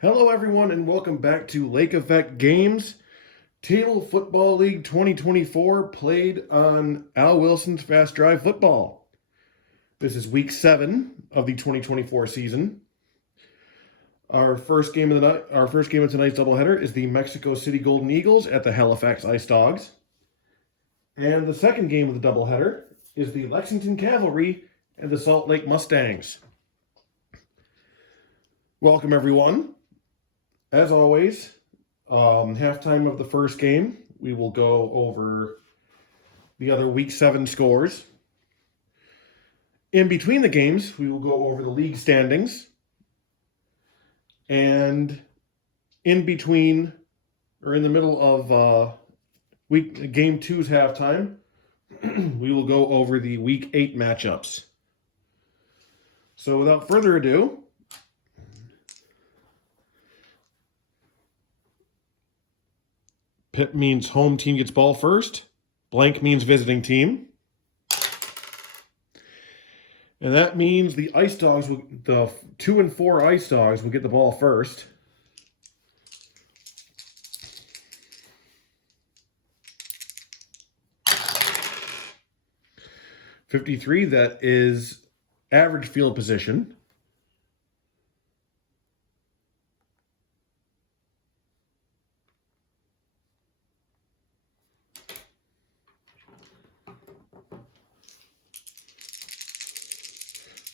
Hello, everyone, and welcome back to Lake Effect Games Table Football League 2024, played on Al Wilson's Fast Drive Football. This is week 7 of the 2024 season. Our first game of tonight's doubleheader is the Mexico City Golden Eagles at the Halifax Ice Dogs, and the second game of the doubleheader is the Lexington Cavalry and the Salt Lake Mustangs. Welcome, everyone. As always, halftime of the first game, we will go over the other Week 7 scores. In between the games, we will go over the league standings. And in between, or in the middle of Game 2's halftime, we will go over the Week 8 matchups. So without further ado, Pip means home team gets ball first. Blank means visiting team. And that means the Ice Dogs, the 2 and 4 Ice Dogs will get the ball first. .53, that is average field position.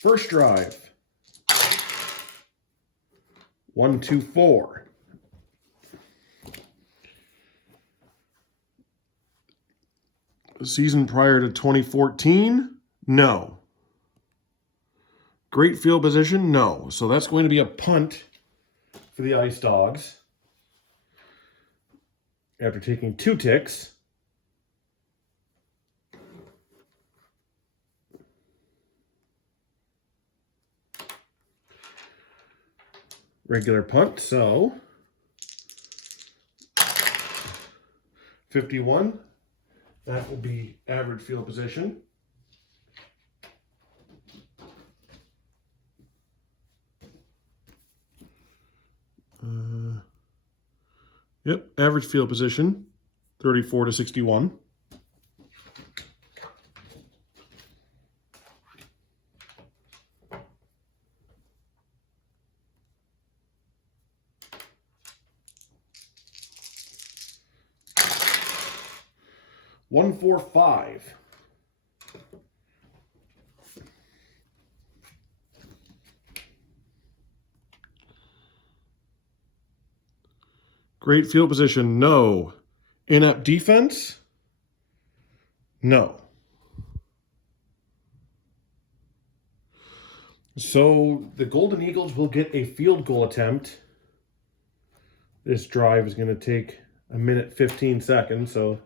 First drive. 1, 2, 4. The season prior to 2014? No. Great field position? No. So that's going to be a punt for the Ice Dogs. After taking 2 ticks. Regular punt, so 51. That will be average field position. Yep, average field position, 34 to 61. One, 4, 5. Great field position, no. Inept defense, no. So the Golden Eagles will get a field goal attempt. This drive is going to take 1 minute 15 seconds, so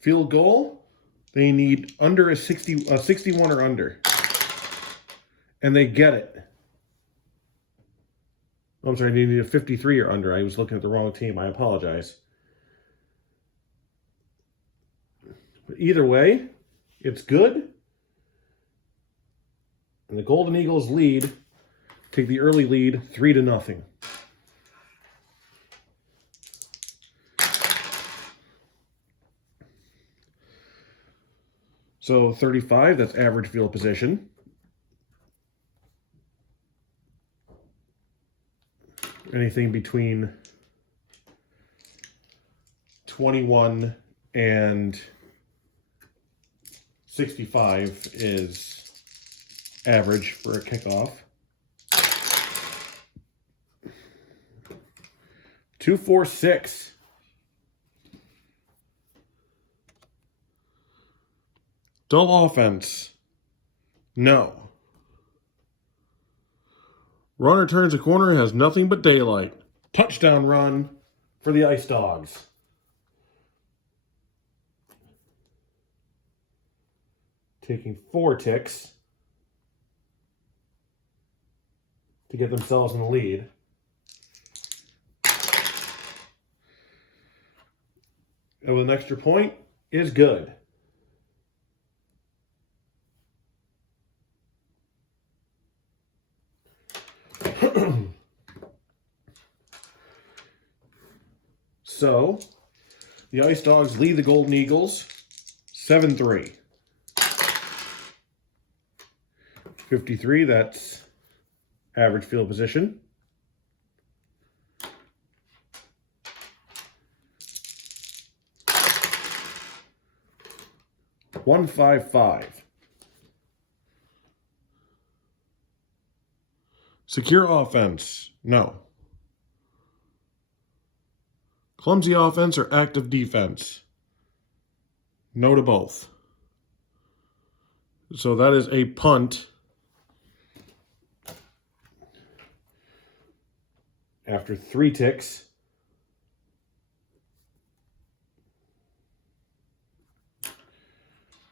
field goal, they need under a 61 or under. And they get it. I'm sorry, they need a 53 or under. I was looking at the wrong team. I apologize. But either way, it's good. And the Golden Eagles take the early lead 3-0. So 35, that's average field position. Anything between 21 and 65 is average for a kickoff. 2, 4, 6. Double offense. No. Runner turns a corner and has nothing but daylight. Touchdown run for the Ice Dogs. Taking 4 ticks to get themselves in the lead. And with an extra point is good. So, the Ice Dogs lead the Golden Eagles 7-3. 53, that's average field position. $155. Secure offense, no. Clumsy offense or active defense? No to both. So that is a punt. After 3 ticks.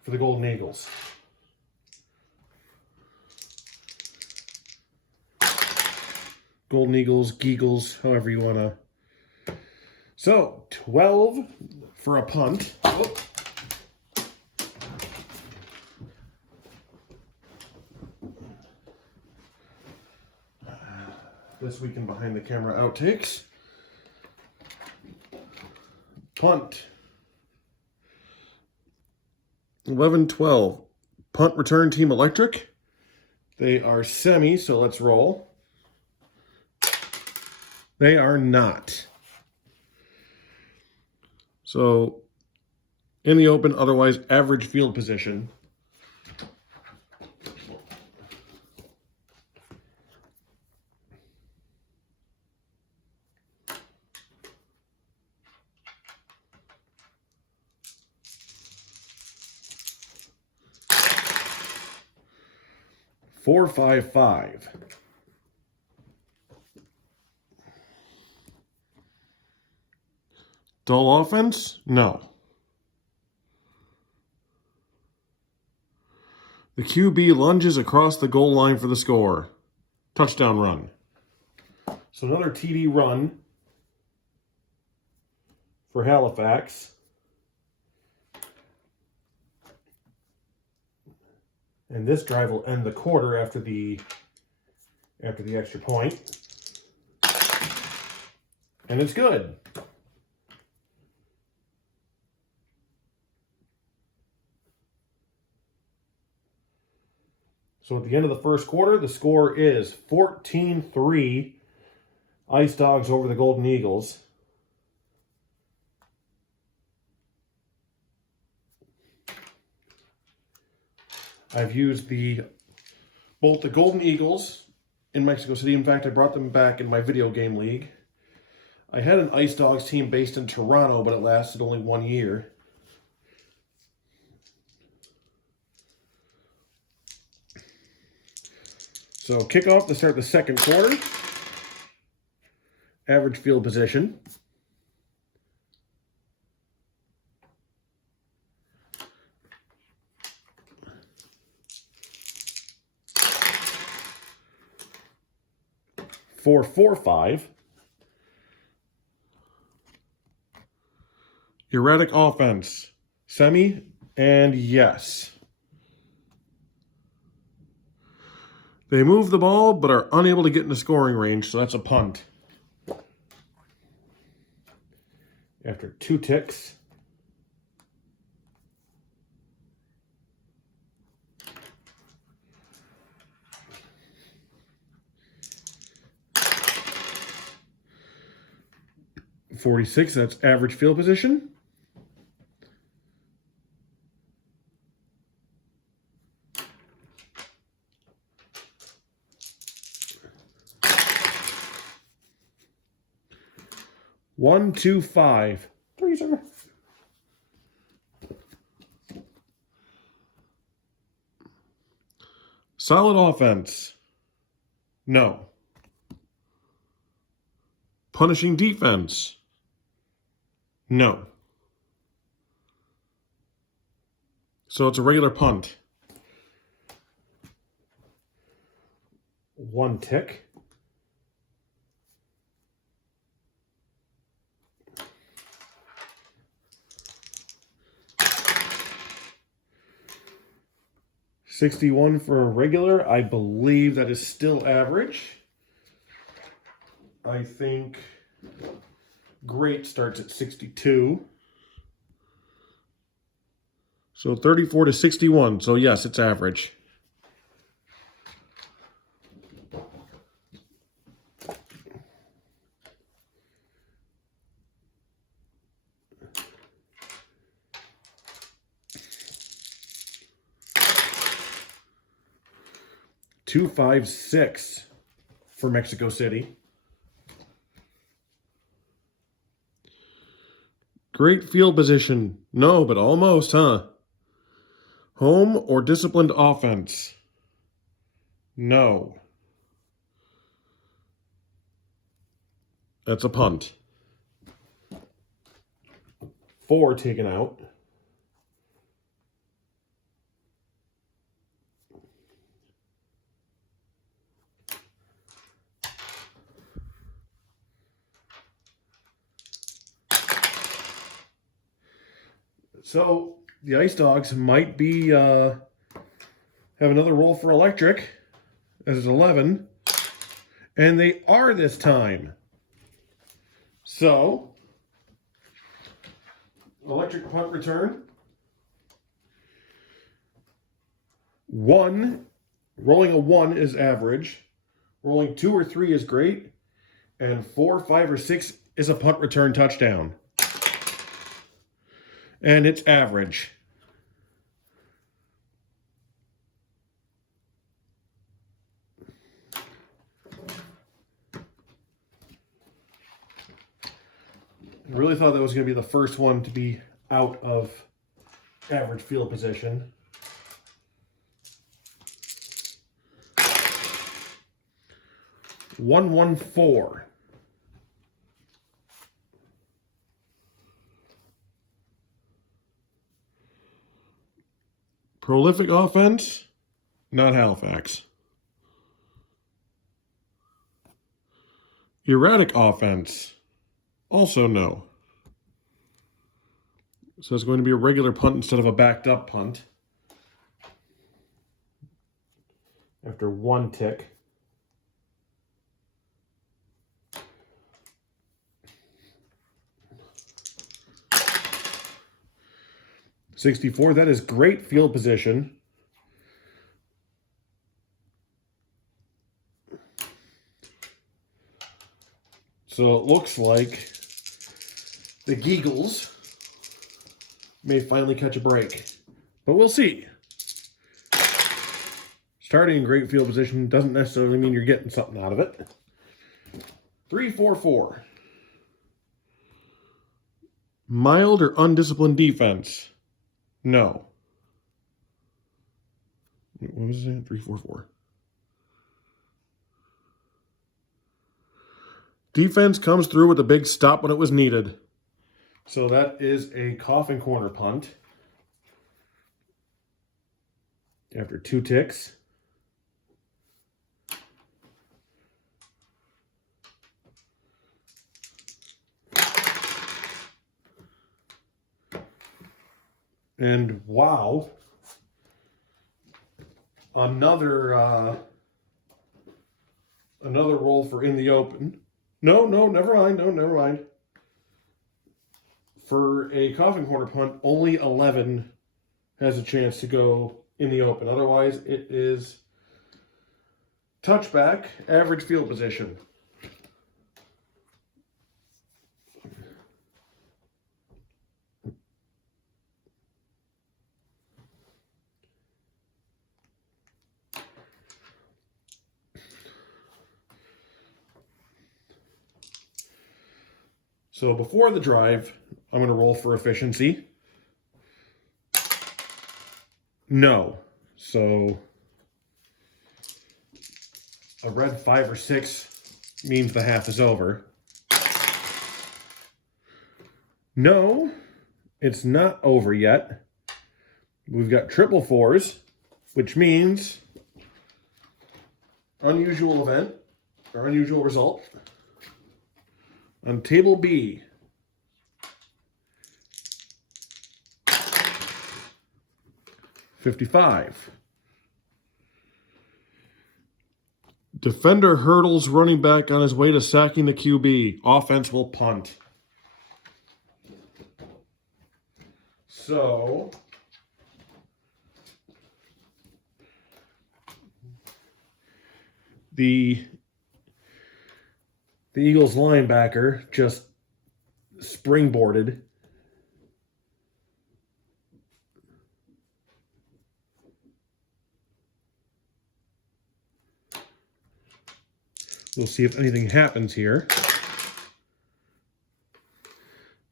For the Golden Eagles. Golden Eagles, Geagles, however you want to. So, 12 for a punt. Oh. This week in Behind the Camera Outtakes. Punt. 11-12. Punt return team electric. They are semi, so let's roll. They are not. So, in the open, otherwise average field position. $455. Dull offense? No. The QB lunges across the goal line for the score. Touchdown run. So another TD run for Halifax. And this drive will end the quarter after the extra point. And it's good. So at the end of the first quarter, the score is 14-3 Ice Dogs over the Golden Eagles. I've used both the Golden Eagles in Mexico City. In fact, I brought them back in my video game league. I had an Ice Dogs team based in Toronto, but it lasted only 1 year. So kickoff to start the second quarter. Average field position. $445. Erratic offense. Semi and yes. They move the ball but are unable to get into scoring range, so that's a punt. After 2 ticks. $46, that's average field position. $125. Three, sir. Solid offense. No. Punishing defense. No. So it's a regular punt. 1 tick. $61 for a regular. I believe that is still average. I think great starts at 62. So 34 to 61. So yes, it's average. $256 for Mexico City. Great field position. No, but almost, huh? Home or disciplined offense? No. That's a punt. 4 taken out. So the Ice Dogs might be have another roll for electric, as it's 11, and they are this time. So electric punt return. 1, rolling a 1 is average. Rolling 2 or 3 is great, and 4, 5, or 6 is a punt return touchdown. And it's average. I really thought that was going to be the first one to be out of average field position. $114. Prolific offense, not Halifax. Erratic offense, also no. So it's going to be a regular punt instead of a backed up punt. After 1 tick. $64, that is great field position. So it looks like the Geagles may finally catch a break. But we'll see. Starting in great field position doesn't necessarily mean you're getting something out of it. 3-4-4. Mild or undisciplined defense? No. What was it? 3-4-4. Defense comes through with a big stop when it was needed. So that is a coffin corner punt. After 2 ticks. And wow, another roll for in the open. No, never mind. No, never mind. For a coffin corner punt, only 11 has a chance to go in the open. Otherwise, it is touchback, average field position. So before the drive, I'm going to roll for efficiency. No. So a red 5 or 6 means the half is over. No, it's not over yet. We've got triple 4s, which means unusual event or unusual result. On table B, 55. Defender hurdles running back on his way to sacking the QB. Offense will punt. So, the Eagles linebacker just springboarded. We'll see if anything happens here.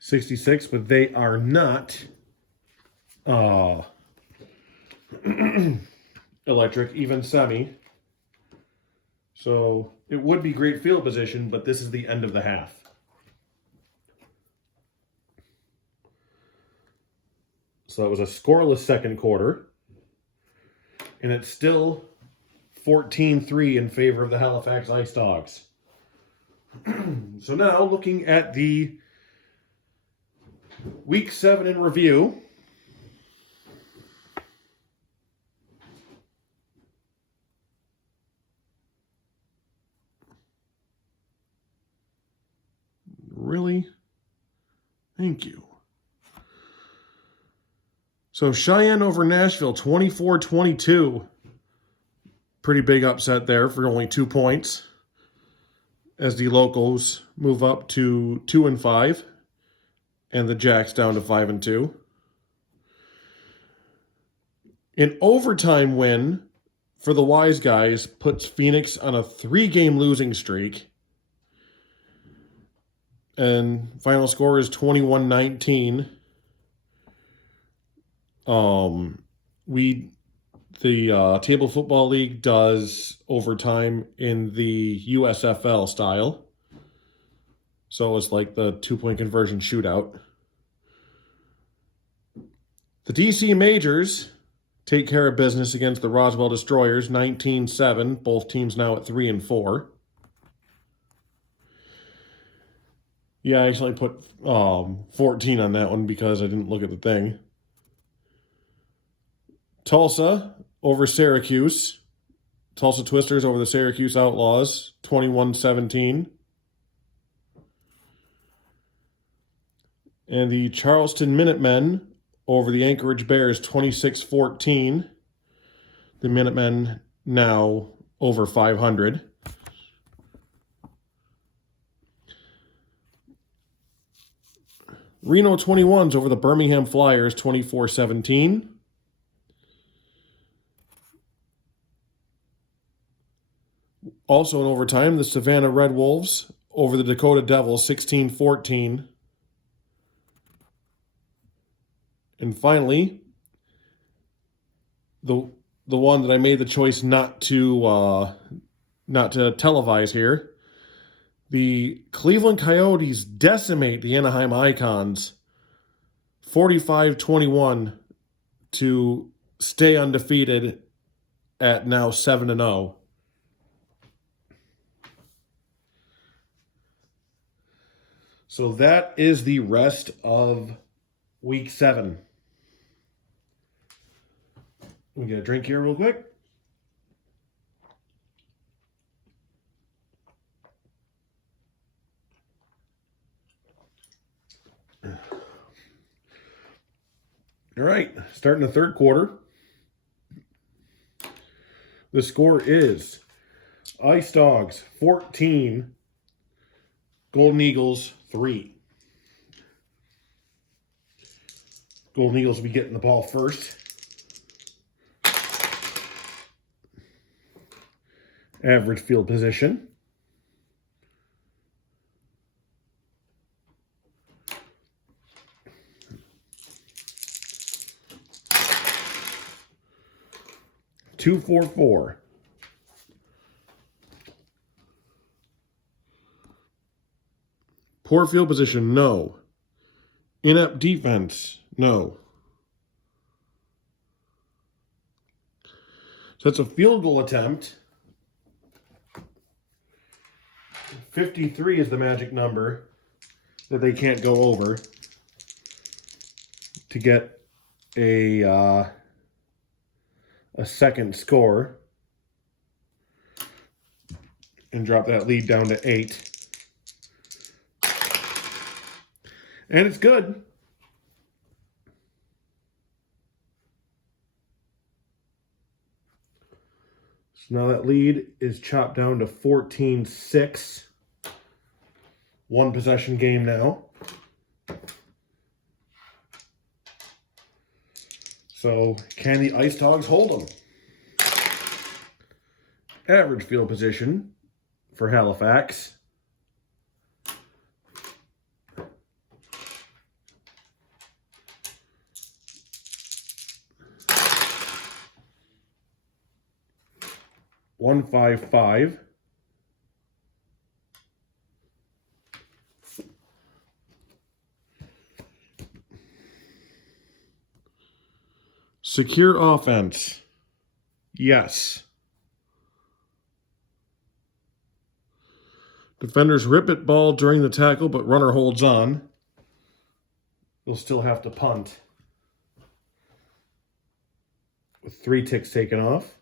66, but they are not electric, even semi. So it would be great field position, but this is the end of the half. So that was a scoreless second quarter. And it's still 14-3 in favor of the Halifax Ice Dogs. So now looking at the Week 7 in review. Really? Thank you. So Cheyenne over Nashville, 24-22. Pretty big upset there for only 2 points, as the locals move up to 2-5, and the Jacks down to 5-2. An overtime win for the Wise Guys puts Phoenix on a 3-game losing streak. And final score is 21-19. The Table Football League does overtime in the USFL style. So it's like the 2-point conversion shootout. The DC Majors take care of business against the Roswell Destroyers, 19-7. Both teams now at 3-4. Yeah, I actually put 14 on that one because I didn't look at the thing. Tulsa over Syracuse. Tulsa Twisters over the Syracuse Outlaws, 21-17. And the Charleston Minutemen over the Anchorage Bears, 26-14. The Minutemen now over 500. Reno 21s over the Birmingham Flyers, 24-17. Also in overtime, the Savannah Red Wolves over the Dakota Devils, 16-14. And finally, the one that I made the choice not to televise here. The Cleveland Coyotes decimate the Anaheim Icons 45-21 to stay undefeated at now 7-0. So that is the rest of Week 7. Let me get a drink here real quick. All right, starting the third quarter. The score is Ice Dogs 14, Golden Eagles 3. Golden Eagles will be getting the ball first. Average field position. Two, 4-4. Poor field position, no. Inept defense, no. So that's a field goal attempt. 53 is the magic number that they can't go over to get a second score. and drop that lead down to 8. And it's good. So now that lead is chopped down to 14-6. One possession game now. So can the Ice Dogs hold them? Average field position for Halifax. .155. Secure offense. Yes. Defenders rip at ball during the tackle, but runner holds on. They'll still have to punt. With 3 ticks taken off.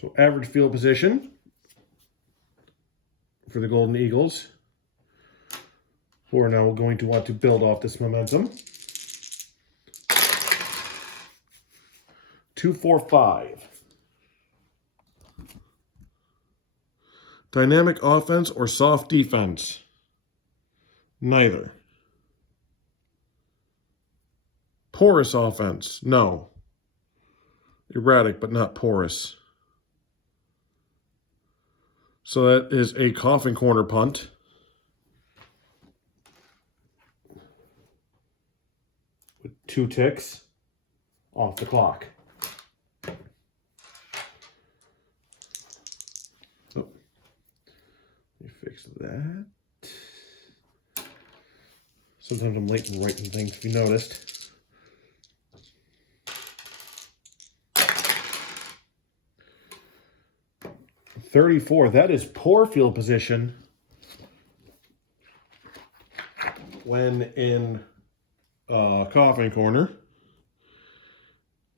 So average field position for the Golden Eagles, who are now going to want to build off this momentum. 2-4-5. Dynamic offense or soft defense? Neither. Porous offense? No. Erratic but not porous. So that is a coffin corner punt. With 2 ticks off the clock. Oh, let me fix that. Sometimes I'm late in writing things, if you noticed. .34, that is poor field position when in coffin corner.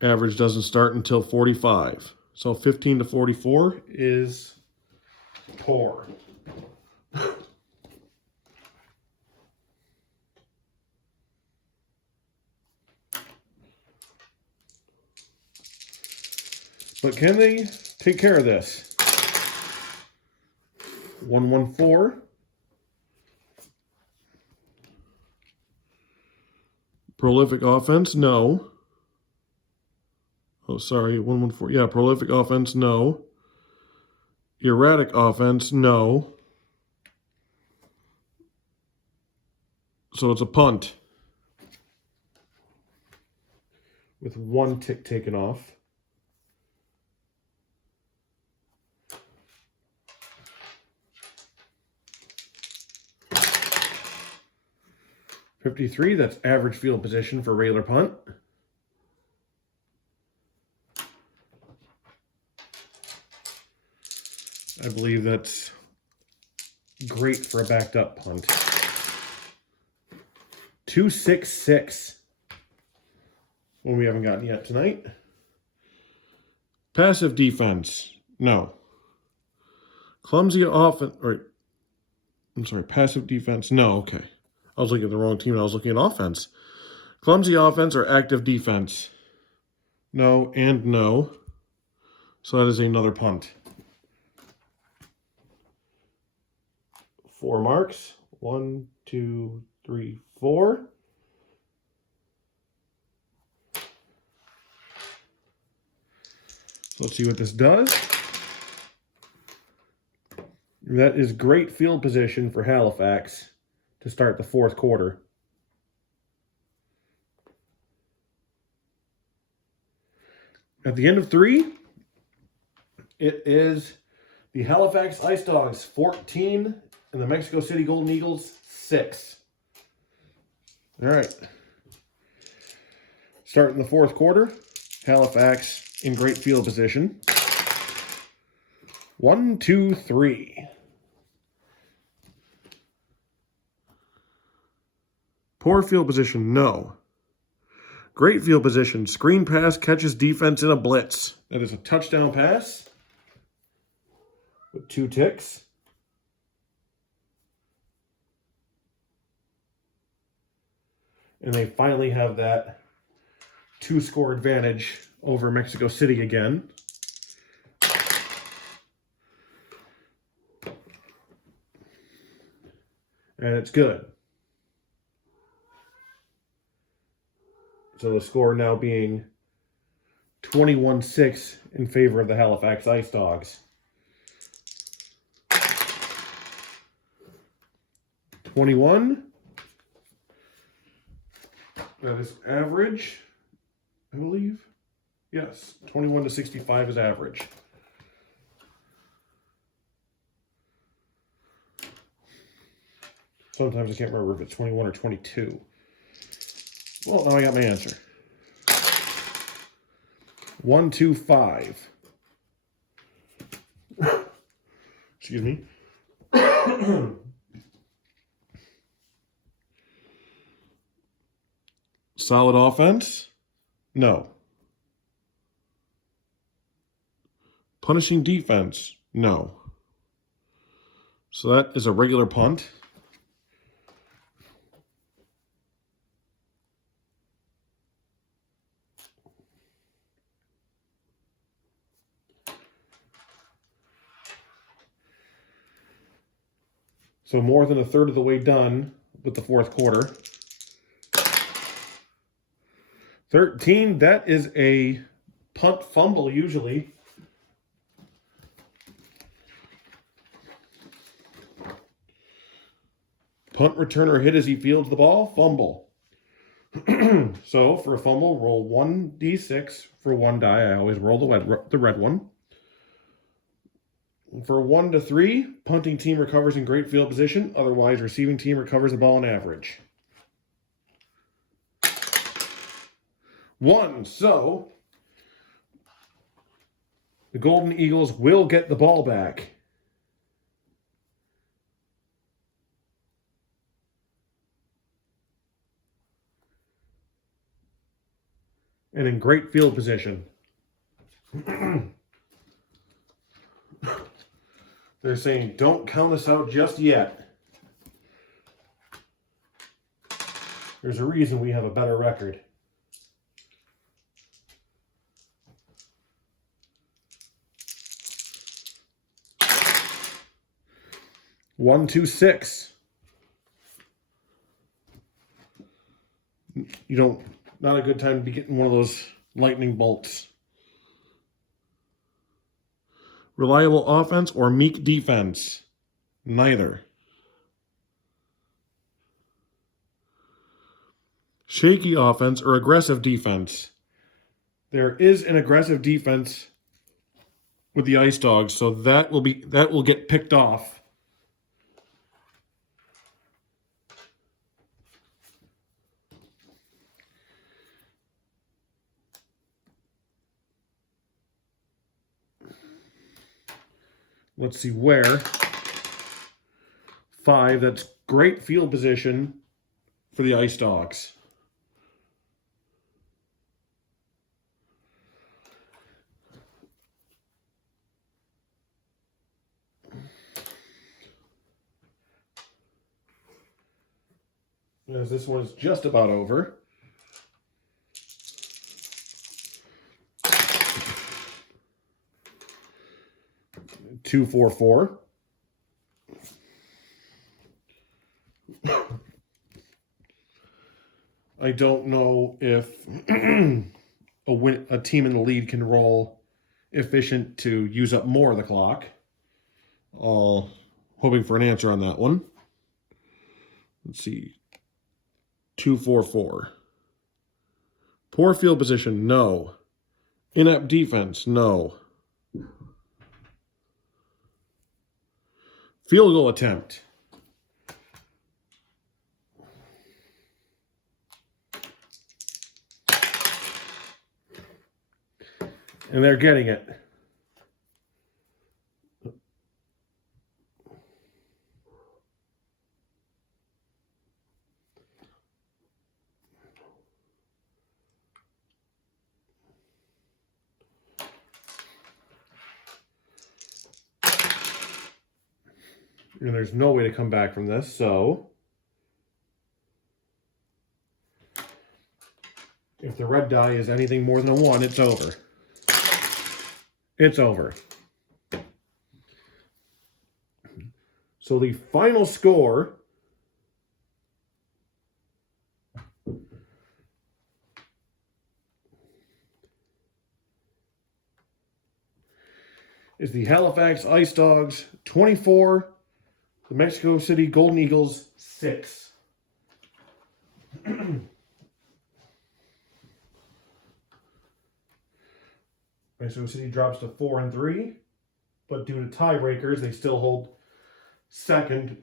Average doesn't start until 45. So 15 to 44 is poor. But can they take care of this? 1-1-4. Prolific offense? No. Oh, sorry. 1-1-4. Yeah, prolific offense? No. Erratic offense? No. So it's a punt. With 1 tick taken off. .53, that's average field position for regular punt. I believe that's great for a backed up punt. 2-6-6. One we haven't gotten yet tonight. Passive defense, no. Clumsy offense, or I'm sorry, passive defense, no, okay. I was looking at the wrong team. I was looking at offense. Clumsy offense or active defense? No and no. So that is another punt. 4 marks. 1, 2, 3, 4. So let's see what this does. That is great field position for Halifax to start the 4th quarter. At the end of 3, it is the Halifax Ice Dogs 14 and the Mexico City Golden Eagles 6. All right. Starting the 4th quarter, Halifax in great field position. 1, 2, 3. Poor field position, no. Great field position, screen pass, catches defense in a blitz. That is a touchdown pass with 2 ticks. And they finally have that 2-score advantage over Mexico City again. And it's good. So the score now being 21-6 in favor of the Halifax Ice Dogs. 21. That is average, I believe. Yes, 21 to 65 is average. Sometimes I can't remember if it's 21 or 22. Well, now I got my answer. 1, 2, 5. Excuse me. Solid offense? No. Punishing defense? No. So that is a regular punt. So more than a third of the way done with the fourth quarter. 13, that is a punt fumble usually. Punt returner hit as he fields the ball, fumble. So for a fumble, roll 1d6 for 1 die. I always roll the red one. For 1 to 3, punting team recovers in great field position. Otherwise, receiving team recovers the ball on average. 1, so the Golden Eagles will get the ball back. And in great field position. They're saying, don't count us out just yet. There's a reason we have a better record. One, 2, 6. Not a good time to be getting one of those lightning bolts. Reliable offense or meek defense? Neither. Shaky offense or aggressive defense? There is an aggressive defense with the Ice Dogs, so that will get picked off. Let's see where. 5, that's great field position for the Ice Dogs. As this one is just about over. Two, 4, 4. I don't know if a team in the lead can roll efficient to use up more of the clock. Hoping for an answer on that one. Let's see. 2, 4, 4. Poor field position, no. Inept defense, no. Field goal attempt. And they're getting it. And there's no way to come back from this, so if the red die is anything more than a 1, it's over. It's over. So the final score is the Halifax Ice Dogs 24, the Mexico City Golden Eagles 6. Mexico City drops to 4-3, but due to tiebreakers, they still hold second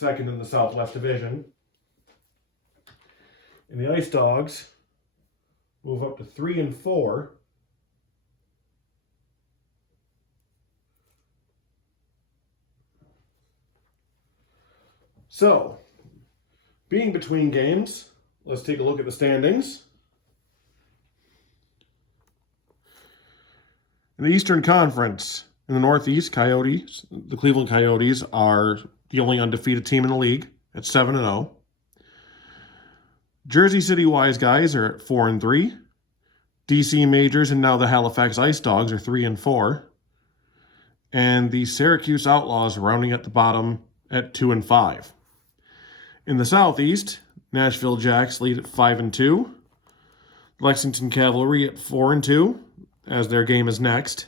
in the Southwest Division. And the Ice Dogs move up to 3-4. So, being between games, let's take a look at the standings. In the Eastern Conference, in the Northeast, the Cleveland Coyotes are the only undefeated team in the league at 7-0. Jersey City Wise Guys are at 4-3. DC Majors and now the Halifax Ice Dogs are 3-4. And the Syracuse Outlaws rounding at the bottom at 2-5. In the Southeast, Nashville Jacks lead at 5-2. Lexington Cavalry at 4-2, as their game is next.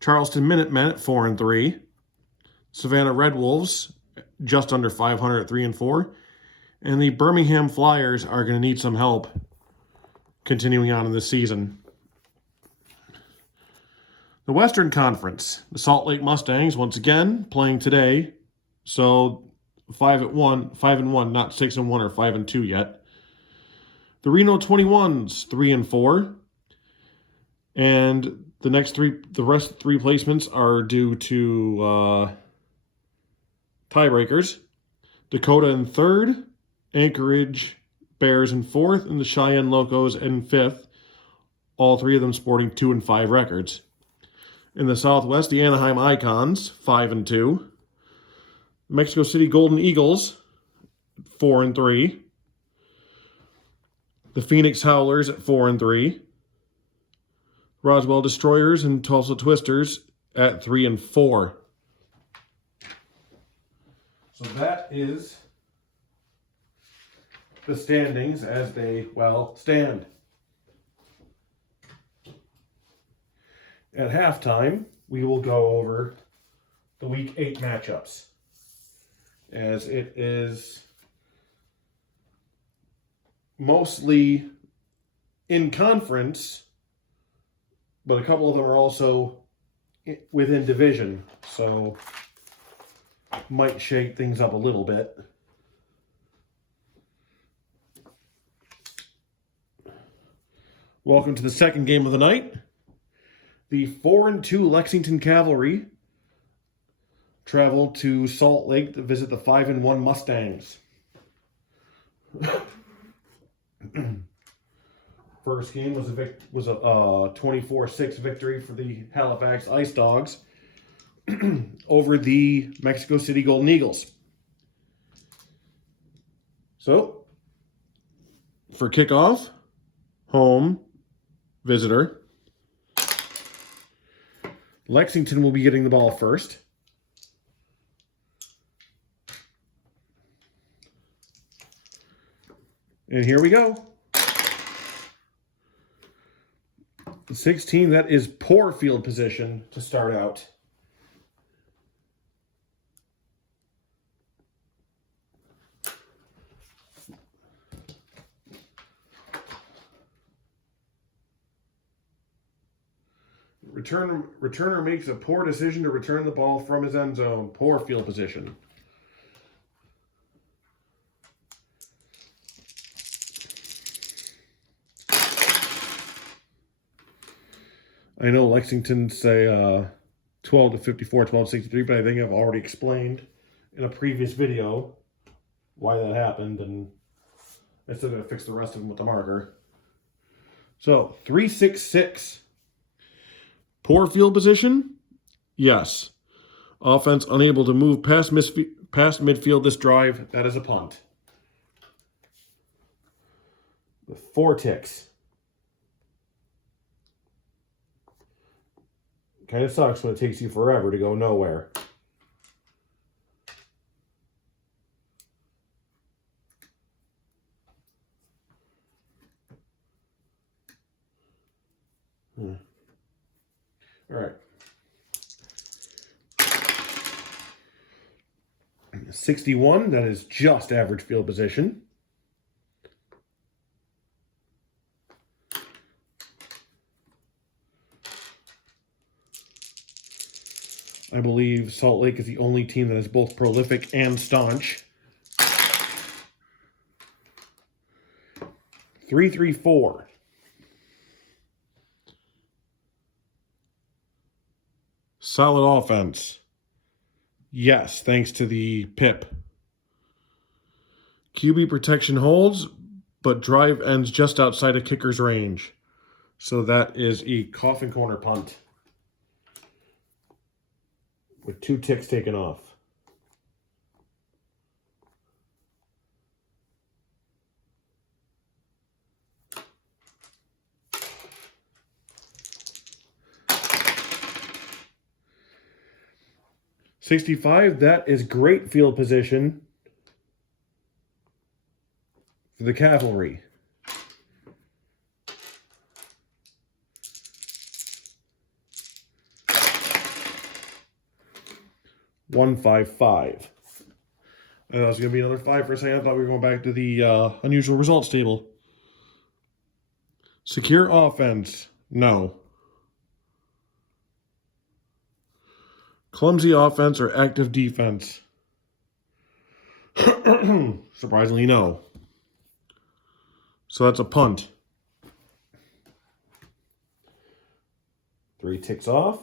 Charleston Minutemen at 4-3. Savannah Red Wolves just under 500 at 3-4. And the Birmingham Flyers are going to need some help continuing on in this season. The Western Conference, the Salt Lake Mustangs once again playing today. So 5-1, not 6-1 or 5-2 yet. The Reno 21s 3-4. And the rest three placements are due to tiebreakers. Dakota in 3rd, Anchorage Bears in 4th, and the Cheyenne Locos in 5th. All three of them sporting 2-5 records. In the Southwest, the Anaheim Icons 5-2. Mexico City Golden Eagles 4-3. The Phoenix Howlers at 4-3. Roswell Destroyers and Tulsa Twisters at 3-4. So that is the standings as they, stand. At halftime, we will go over the Week 8 matchups, as it is mostly in conference, but a couple of them are also within division, so might shake things up a little bit. Welcome to the second game of the night. The 4-2 Lexington Cavalry travel to Salt Lake to visit the 5-1 Mustangs. First game was a 24-6 victory for the Halifax Ice Dogs over the Mexico City Golden Eagles. So, for kickoff, home, visitor, Lexington will be getting the ball first. And here we go. The 16, that is poor field position to start out. Returner makes a poor decision to return the ball from his end zone. Poor field position. I know Lexington say 12-54, 12-63, but I think I've already explained in a previous video why that happened, and I still gotta fix the rest of them with the marker. So 3-6-6. Poor field position? Yes. Offense unable to move past midfield this drive. That is a punt. With 4 ticks. Kind of sucks when it takes you forever to go nowhere. All right. 61, that is just average field position. I believe Salt Lake is the only team that is both prolific and staunch. 3-3-4. Solid offense. Yes, thanks to the PIP. QB protection holds, but drive ends just outside of kicker's range. So that is a coffin corner punt. With 2 ticks taken off. $65, that is great field position for the Cavalry. $155. I thought it was going to be another 5 for a second. I thought we were going back to the unusual results table. Secure offense. No. Clumsy offense or active defense? Surprisingly, no. So that's a punt. 3 ticks off.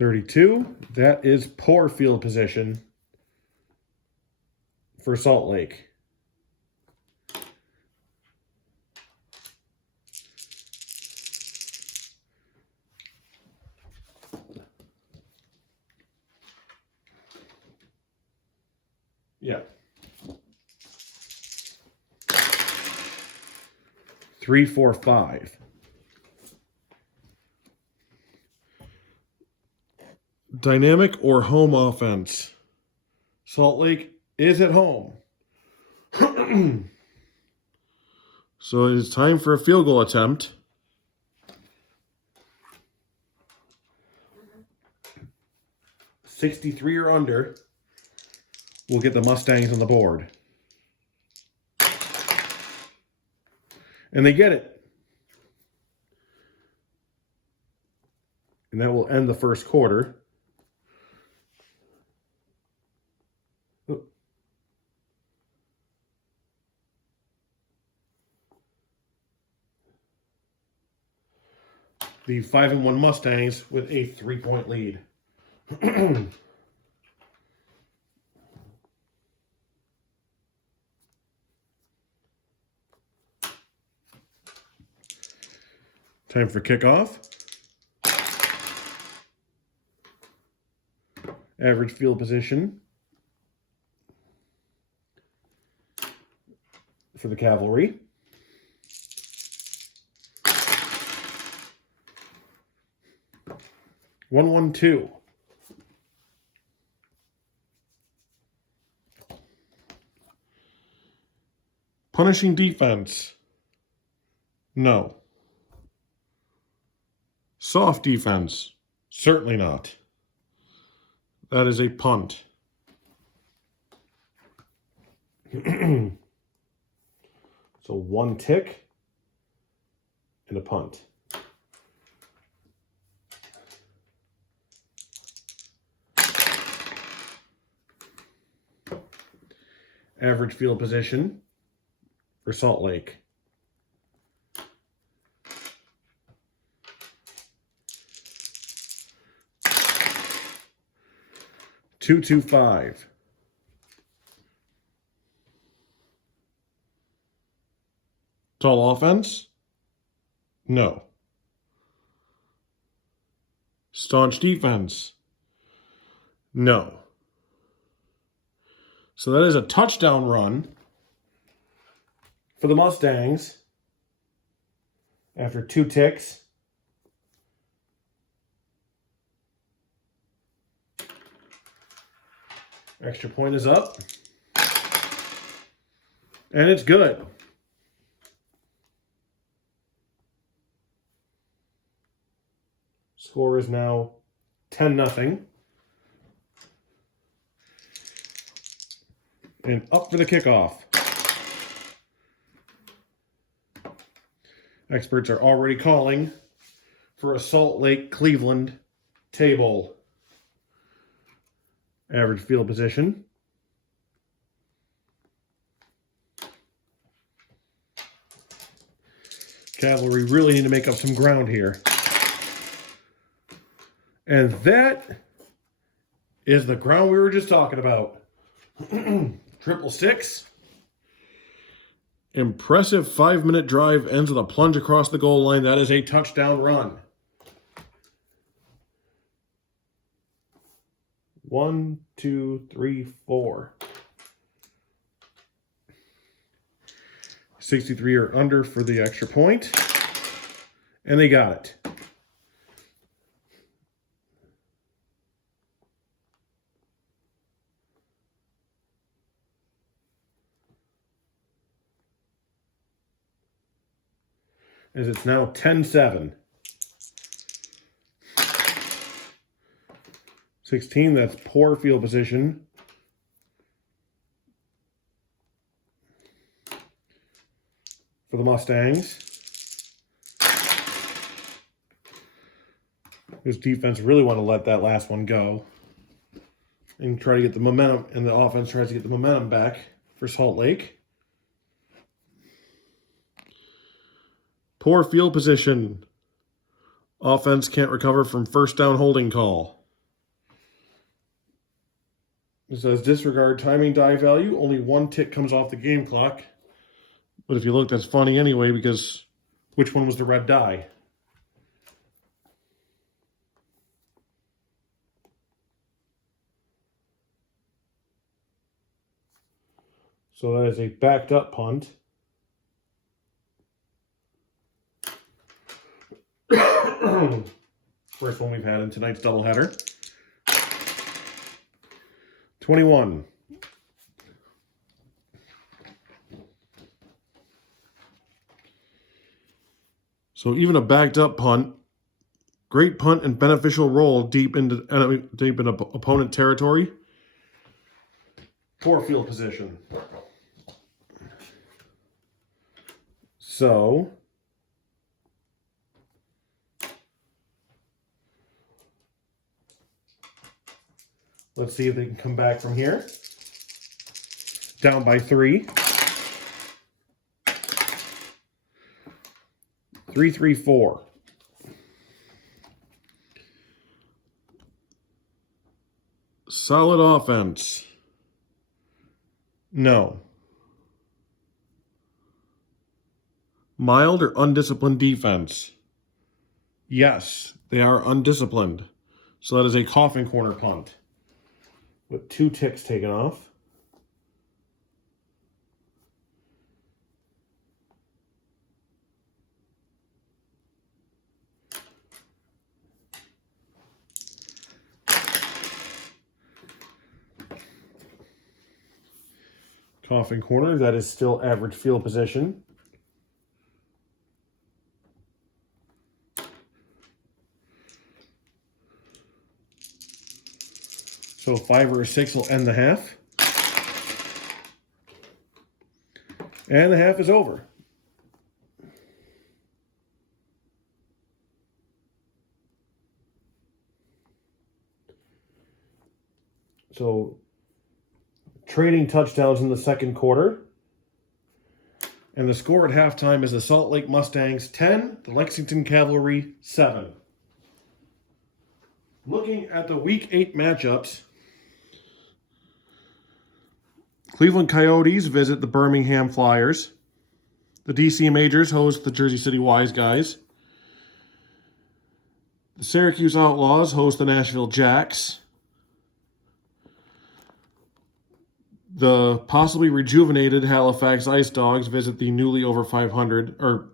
$32. That is poor field position for Salt Lake. Yeah. 3-4-5. Dynamic or home offense? Salt Lake is at home. So it is time for a field goal attempt. $63 or under will get the Mustangs on the board. And they get it. And that will end the first quarter. The 5-1 Mustangs with a 3-point lead. Time for kickoff. Average field position for the Cavalry. $1-1-2. Punishing defense. No. Soft defense. Certainly not. That is a punt. So 1 tick and a punt. Average field position for Salt Lake. $2-2-5. Tall offense? No. Staunch defense? No. So that is a touchdown run for the Mustangs after 2 ticks. Extra point is up. And it's good. Score is now 10-0. And up for the kickoff. Experts are already calling for a Salt Lake Cleveland table. Average field position. Cavalry really need to make up some ground here. And that is the ground we were just talking about. 666. Impressive 5-minute drive ends with a plunge across the goal line. That is a touchdown run. 1, 2, 3, 4. 63 or under for the extra point. And they got it. As it's now 10-7. 16, that's poor field position. For the Mustangs. This defense really want to let that last one go. And try to get the momentum, and the offense tries to get the momentum back for Salt Lake. Poor field position. Offense can't recover from first down holding call. It says disregard timing die value. Only 1 tick comes off the game clock. But if you look, that's funny anyway, because which one was the red die? So that is a backed up punt. First one we've had in tonight's doubleheader. 21. So even a backed up punt, great punt and beneficial roll deep into opponent territory. Poor field position. So let's see if they can come back from here. Down by 3. 3-3-4. Solid offense. No. Mild or undisciplined defense? Yes, they are undisciplined. So that is a coffin corner punt with 2 ticks taken off. Coffin corner, that is still average field position. So 5 or 6 will end the half. And the half is over. So trading touchdowns in the second quarter. And the score at halftime is the Salt Lake Mustangs 10, the Lexington Cavalry 7. Looking at the Week 8 matchups, Cleveland Coyotes visit the Birmingham Flyers. The DC Majors host the Jersey City Wise Guys. The Syracuse Outlaws host the Nashville Jacks. The possibly rejuvenated Halifax Ice Dogs visit the newly over 500, or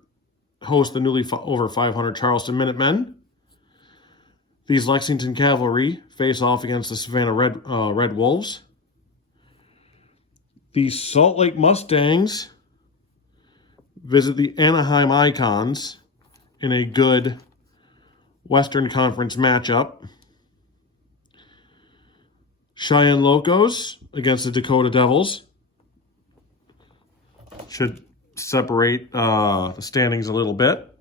host the newly over 500 Charleston Minutemen. These Lexington Cavalry face off against the Savannah Red Wolves. The Salt Lake Mustangs visit the Anaheim Icons in a good Western Conference matchup. Cheyenne Locos against the Dakota Devils. Should separate the standings a little bit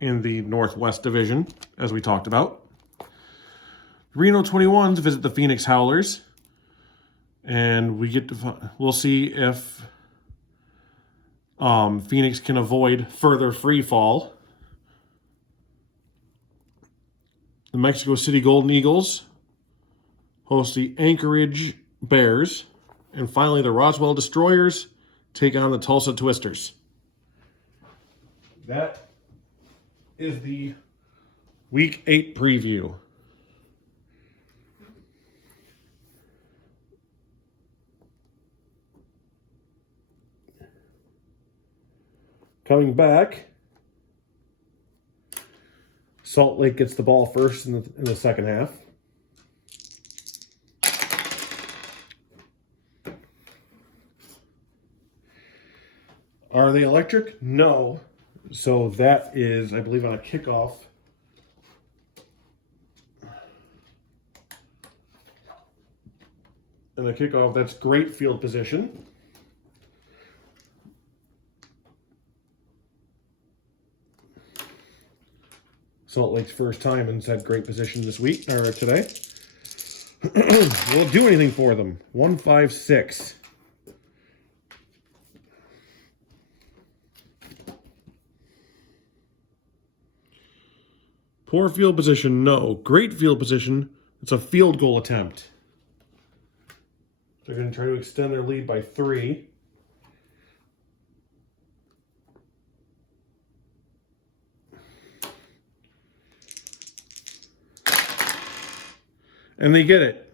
in the Northwest Division, as we talked about. Reno 21s visit the Phoenix Howlers. And we'll see if Phoenix can avoid further free fall. The Mexico City Golden Eagles host the Anchorage Bears. And finally, the Roswell Destroyers take on the Tulsa Twisters. That is the Week 8 preview. Coming back, Salt Lake gets the ball first in the second half. Are they electric? No. So that is, I believe, on a kickoff. And the kickoff, that's great field position. Salt Lake's first time and had great position this week, or today. We'll do anything for them. 1-5-6. Poor field position, no. Great field position. It's a field goal attempt. They're going to try to extend their lead by 3. And they get it.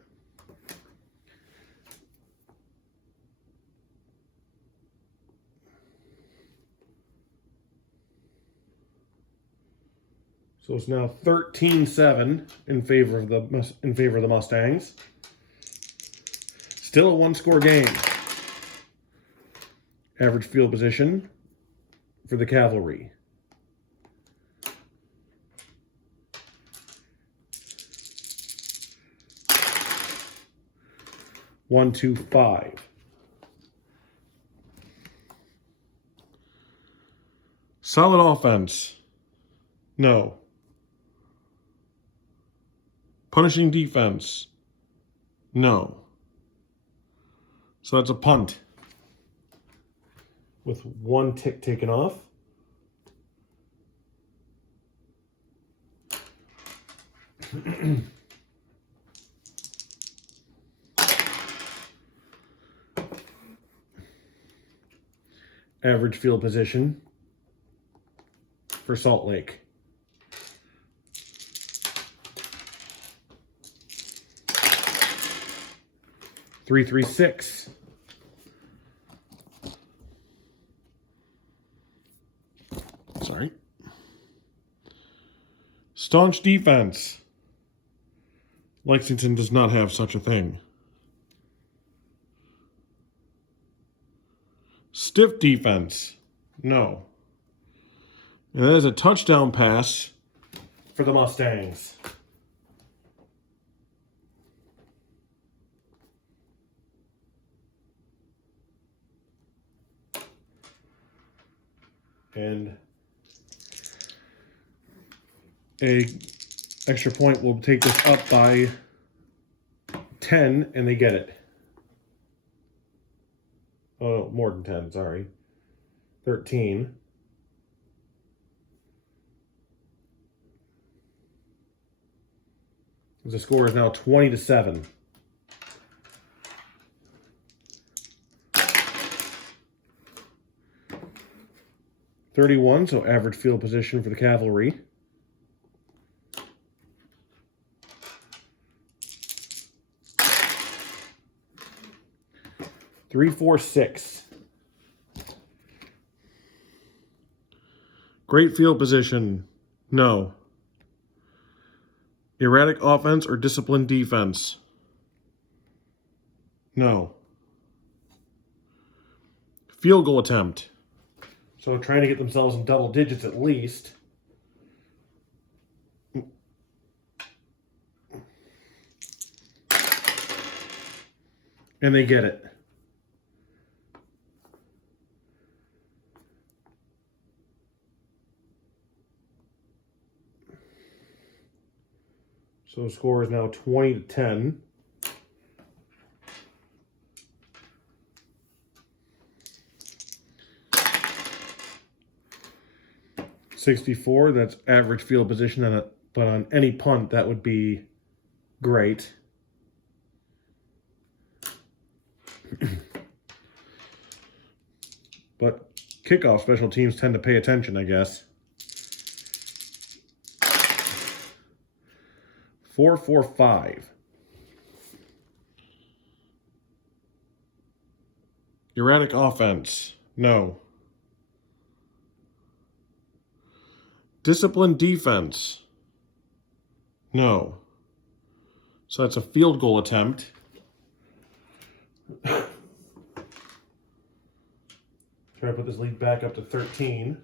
So it's now 13-7 in favor of the Mustangs. Still a one-score game. Average field position for the Cavalry. One, 2, 5. Solid offense. No. Punishing defense. No. So that's a punt. With 1 tick taken off. Average field position for Salt Lake. Three, 6. Sorry. Staunch defense. Lexington does not have such a thing. Stiff defense. No. And that is a touchdown pass for the Mustangs. And a extra point will take this up by 10, and they get it. Oh, more than 10, sorry. 13. The score is now 20-7. 31, so average field position for the Cavalry. Three, 4, 6. Great field position. No. Erratic offense or disciplined defense. No. Field goal attempt. So trying to get themselves in double digits at least. And they get it. So the score is now 20-10. .64, that's average field position on it, but on any punt that would be great. But kickoff special teams tend to pay attention, I guess. 4, 4, 5. Erratic offense. No. Disciplined defense. No. So that's a field goal attempt. Try to put this lead back up to 13.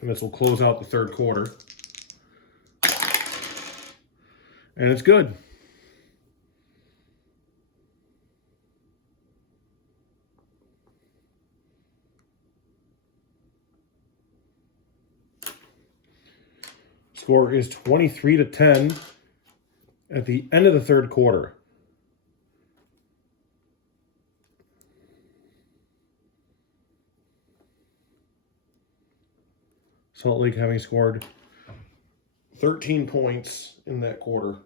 And this will close out the third quarter. And it's good. Score is 23-10 at the end of the third quarter. Salt Lake having scored 13 points in that quarter.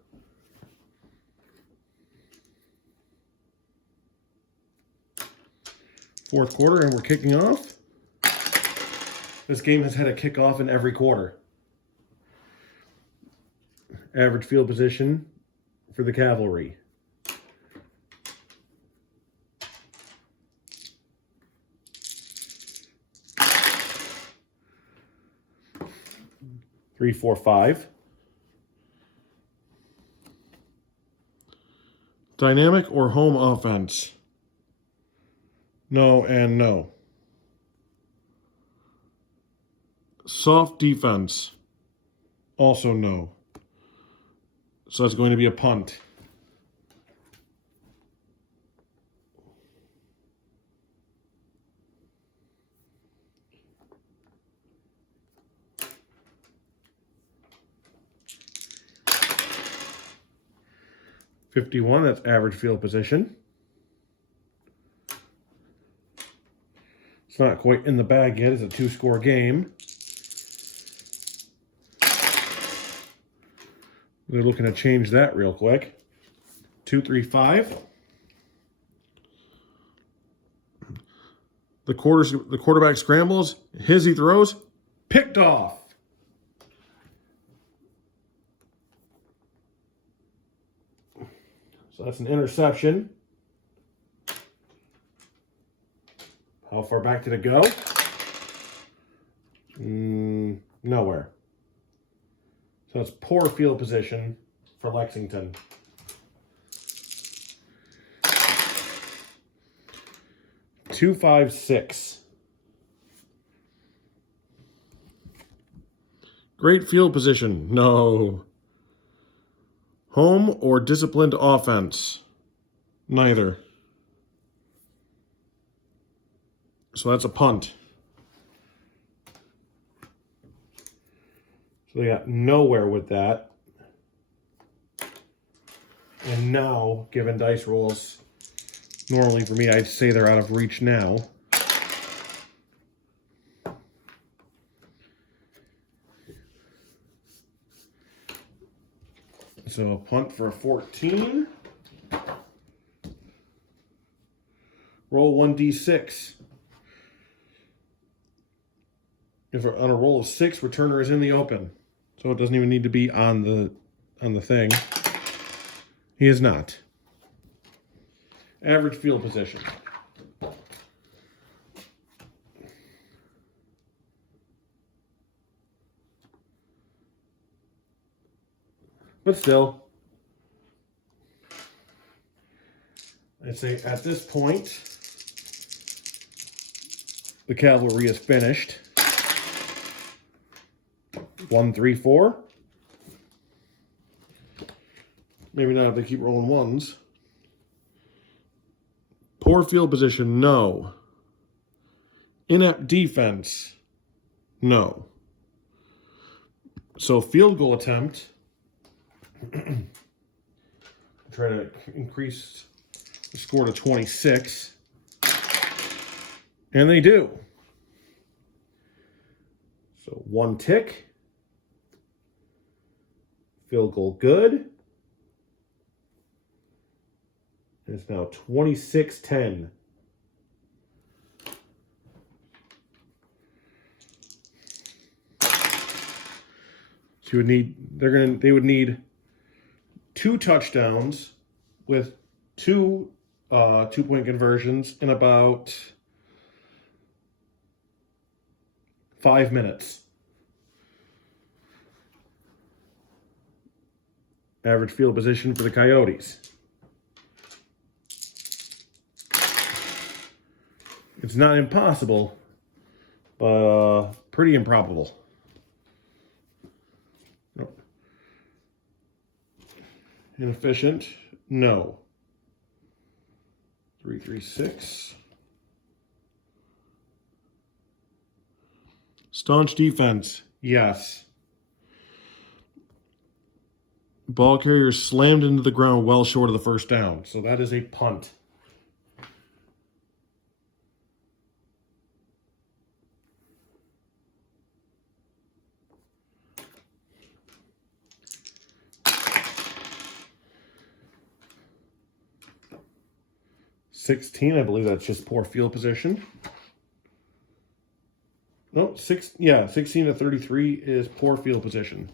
Fourth quarter, and we're kicking off. This game has had a kickoff in every quarter. Average field position for the Cavalry. Three, 4, 5. Dynamic or home offense? No and no. Soft defense? Also no. So that's going to be a punt. .51, that's average field position. It's not quite in the bag yet. It's a 2-score game. They're looking to change that real quick. 2, 3, 5. The quarterback scrambles. He throws. Picked off. So that's an interception. How far back did it go? Nowhere. So it's poor field position for Lexington. Two, 5, 6. Great field position. No. Home or disciplined offense? Neither. So that's a punt. So they got nowhere with that. And now, given dice rolls, normally for me, I'd say they're out of reach now. So a punt for a 14. Roll 1d6. If on a roll of 6, returner is in the open. So it doesn't even need to be on the thing. He is not. Average field position. But still, I'd say at this point, the cavalry is finished. 1, 3, 4. Maybe not if they keep rolling ones. Poor field position, no. Inept defense, no. So field goal attempt. Try to increase the score to 26. And they do. So 1 tick. Field goal good. And it's now 26-10. So you would need they would need 2 touchdowns with 2 2-point conversions in about 5 minutes. Average field position for the Coyotes. It's not impossible, but pretty improbable. Nope. Inefficient? No. 3, 3, 6. Staunch defense? Yes. Ball carrier slammed into the ground well short of the first down, so that is a punt. $16, I believe that's just poor field position. No, 16 to 33 is poor field position.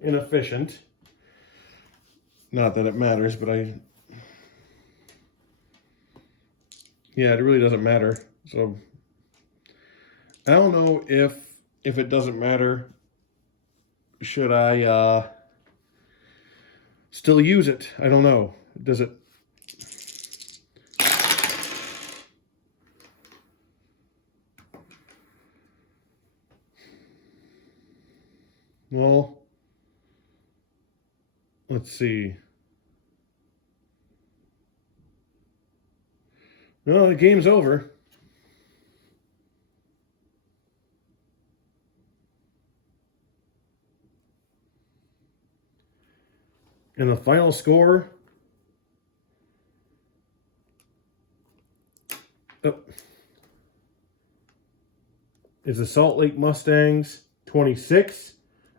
Inefficient. Not that it matters, but yeah, it really doesn't matter. So I don't know if it doesn't matter, should I still use it? I don't know. Does it? Well, let's see. No, the game's over. And the final score is the Salt Lake Mustangs 26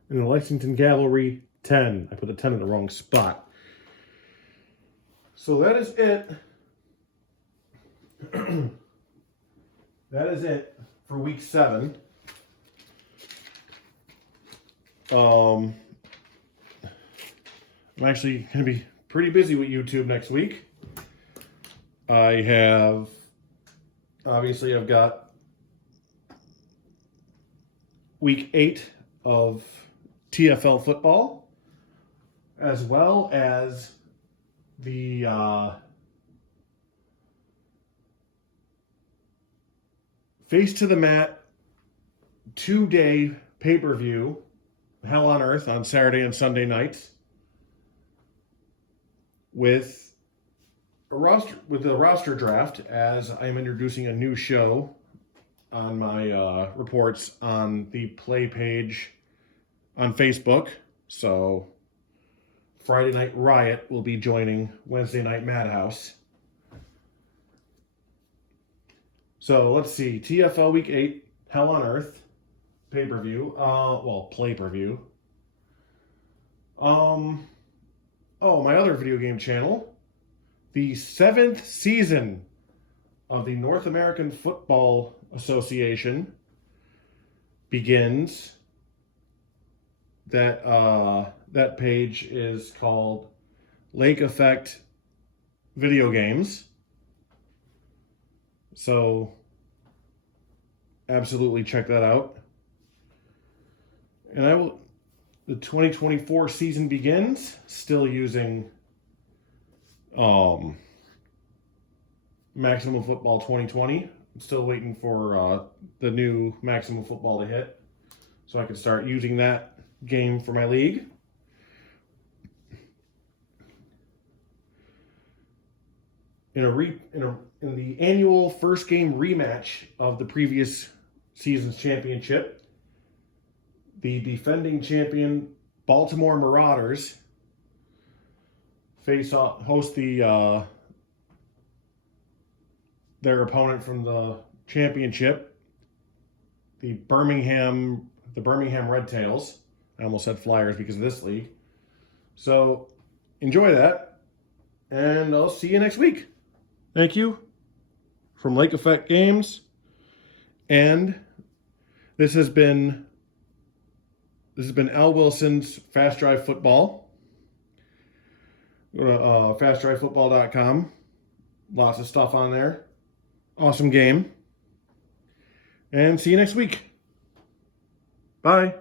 and the Lexington Cavalry 10. I put the 10 in the wrong spot. So that is it. That is it for week 7. I'm actually going to be pretty busy with YouTube next week. I've got week 8 of TFL football, as well as the Face to the Mat 2-day pay-per-view, Hell on Earth, on Saturday and Sunday nights, with the roster draft, as I'm introducing a new show on my reports on the play page on Facebook. So Friday Night Riot will be joining Wednesday Night Madhouse. So let's see, TFL Week 8, Hell on Earth, pay-per-view, play-per-view. Oh, my other video game channel, the 7th season of the North American Football Association begins. That page is called Lake Effect Video Games. So absolutely check that out. And the 2024 season begins, still using Maximum Football 2020. I'm still waiting for the new Maximum Football to hit, so I can start using that game for my league. In the annual first game rematch of the previous season's championship, the defending champion Baltimore Marauders host their opponent from the championship, the Birmingham Red Tails. I almost said Flyers because of this league. So enjoy that, and I'll see you next week. Thank you from Lake Effect Games, and this has been Al Wilson's Fast Drive Football. Go to fastdrivefootball.com. Lots of stuff on there. Awesome game. And see you next week. Bye.